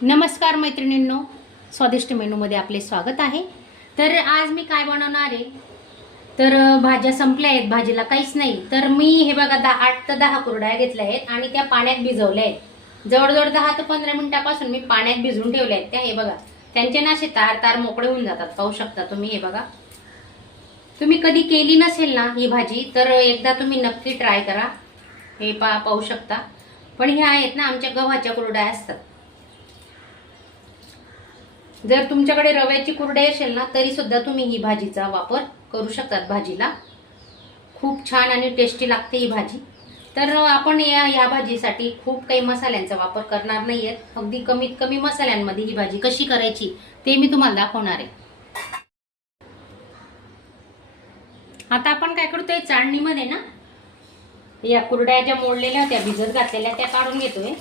नमस्कार मैत्रिणींनो, स्वादिष्ट मेनूमध्ये आपले स्वागत आहे। तर आज मी काय बनवणार आहे, तर भाज्या संपल्या आहेत, भाजीला काहीच नाही। तर मी हे बघा 8 ते 10 कुरड्या घेतल्या आहेत आणि त्या पाण्यात भिजवल्या आहेत। जवळजवळ 10 ते 15 मिनिटापासून मी पाण्यात भिजवून ठेवल्या आहेत त्या। हे बघा त्यांचे ना असे तार तार मोकळे होऊन जातात, पाहू शकता तुम्ही। हे बघा, तुम्ही कधी केली नसेल ना ही भाजी तर एकदा तुम्ही नक्की ट्राय करा। हे पाहू शकता। पण ह्या आहेत ना आमच्या गव्हाच्या कुरड्या असतात। जर तुमच्याकडे रव्याची कुरडई असेल ना तरी सुद्धा तुम्ही ही भाजीचा वापर करू शकतात भाजीला। खूप छान आणि टेस्टी लागते ही भाजी। तर आपण या भाजीसाठी खूप काही मसाल्यांचा वापर करणार नाहीये, अगदी कमीत कमी मसाल्यांमध्ये ही भाजी कशी करायची ते मी तुम्हाला दाखवणार आहे। आता आपण काय करतोय, चाळणीमध्ये ना या कुरड्या ज्या मोडलेल्या होत्या भिजत घातलेल्या त्या काढून घेतोय।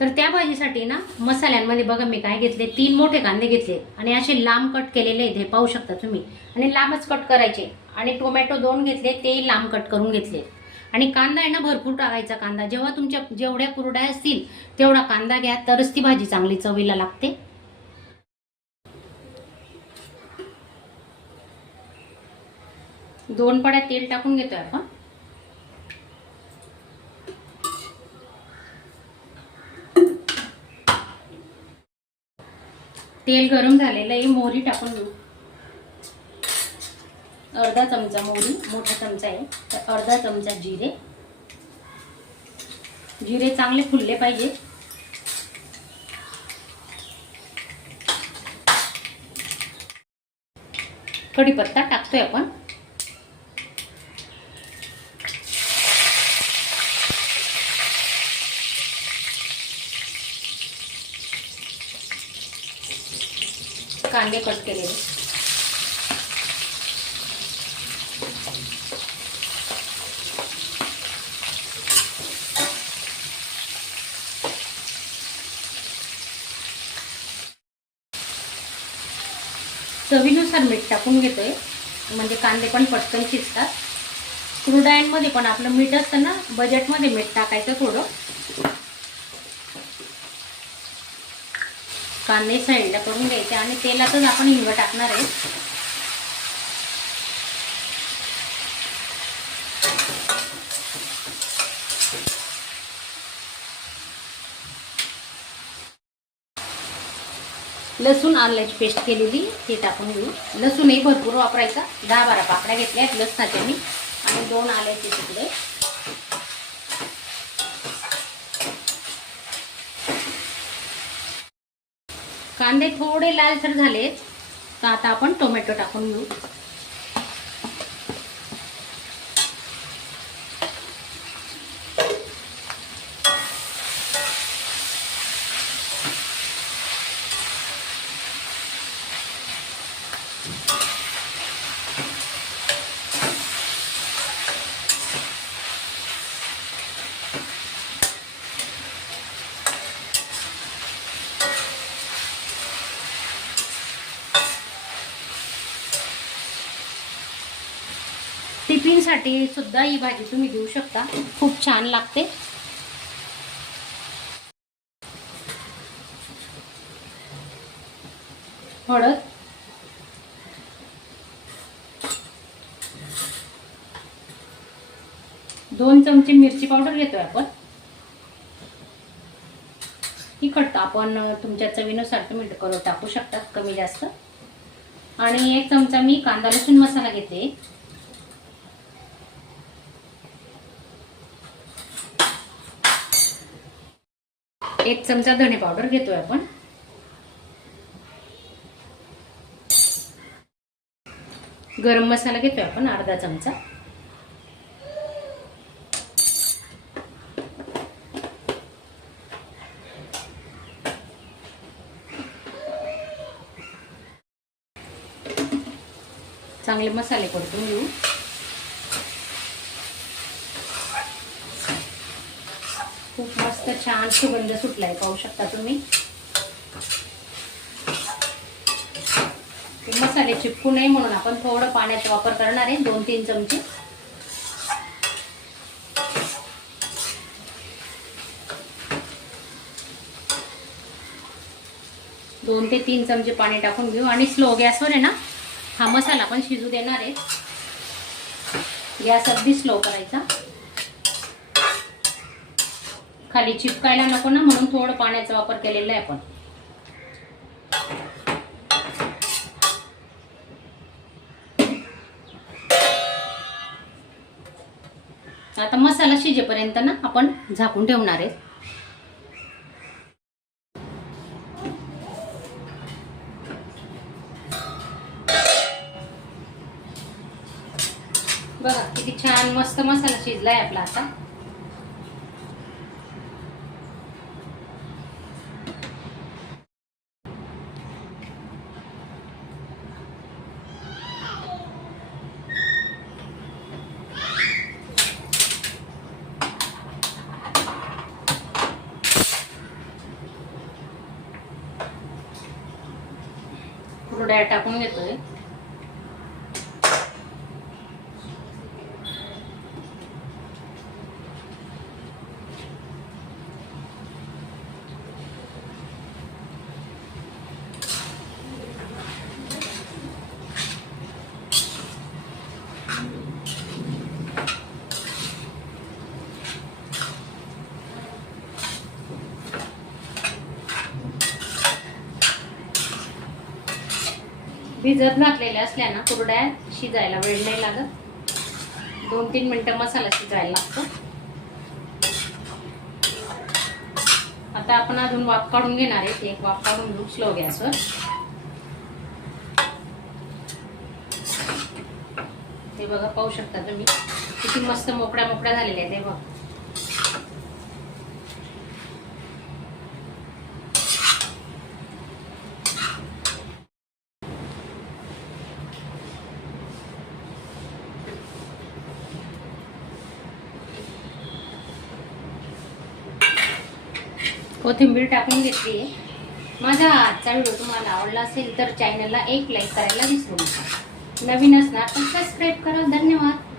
तर त्या भाजीसाठी ना मसाल्यांमध्ये बघा मी काय घेतले, 3 मोठे कांदे घेतले आणि असे लांब कट केलेले आहेत, हे पाहू शकता तुम्ही। आणि लांबच कट करायचे। आणि टोमॅटो 2 घेतले, ते लांब कट करून घेतले। आणि कांदा आहे ना भरपूर टाकायचा कांदा। जेव्हा तुमच्या जेवढ्या कुरड्या असतील तेवढा कांदा घ्या, तरच ती भाजी चांगली चवीला लागते। दोन पड्या तेल टाकून घेतोय आपण। तेल गरम झालेलं आहे, मोहरी टाकून घेऊ। अर्धा चमचा मोहरी, मोठा चमचा आहे तर अर्धा चमचा जिरे। जिरे चांगले फुलले पाहिजे। कढीपत्ता टाकतोय आपण। कांदे कट केलेले, चवीनुसार मीठ टाकून घेतोय, म्हणजे कांदे पण पटकन शिजतात। कुरड्यांमध्ये पण आपलं मीठ असतं ना, बजेटमध्ये मीठ टाकायचं थोडं। कांदे साईडला करून घ्यायचे आणि तेलातच आपण हिंग टाकणार आहे। लसूण आल्याची पेस्ट केलेली ते टाकून घेऊ। लसूणही भरपूर वापरायचा, 10-12 पाकळ्या घेतल्या आहेत लसणाच्या मी, आणि 2 आल्याचे तुकडे। कांदे थोडे लालसर झाले तर आता आपण टोमॅटो टाकून घेऊ। टिफिनसाठी सुद्धा ही भाजी तुम्ही देऊ शकता, खूप छान लागते। हळद, दोन चमचे मिरची पावडर घेतोय आपण। तिखट आपण तुमच्या चवीनुसार तुम्ही टाकू शकता, कमी जास्त। आणि 1 चमचा मी कांदा लसूण मसाला घेते। 1 चमचा धने पावडर घेतोय आपण। गरम मसाला घेतोय आपण अर्धा चमचा। चांगले मसाले परतून घेऊ। खूप मस्त छान सुगंध सुटलाय, पाहू शकता तुम्ही। मसाले चिपकू नये म्हणून आपण थोडं पाण्याचा वापर करणार आहे, 2-3 चमचे. दोन ते 3 चमचे पाणी टाकून घेऊ आणि स्लो गॅसवर आहे ना हा मसाला आपण शिजू देणार आहे. गॅस अगदी स्लो करायचा, खाली चिपकायला नको ना म्हणून थोडं पाण्याचा वापर केलेला आहे आपण. आता मसाला शिजेपर्यंत ना आपण झाकून ठेवणार आहे. बघा किती छान मस्त मसाला शिजलाय आपला. आता कुरडया टाकून घेतोय. भिजत घातलेल्या असल्या ना कुरड्या शिजायला वेळ नाही लागत, 2-3 मिनिटं मसाला शिजायला लागतो. आता आपण अजून वाफ काढून घेणार आहे. एक वाफ काढून घेऊ स्लो गॅसवर. हे बघा पाहू शकता तुम्ही किती मस्त मोकळ्या मोकळ्या झालेल्या आहेत. हे बघा कोथिंबीर टाकून घेतली आहे. माझा आजचा व्हिडिओ तुम्हाला आवडला असेल तर चॅनलला एक लाईक करायला विसरू नका. नवीन असणार तर सबस्क्राईब करा. धन्यवाद.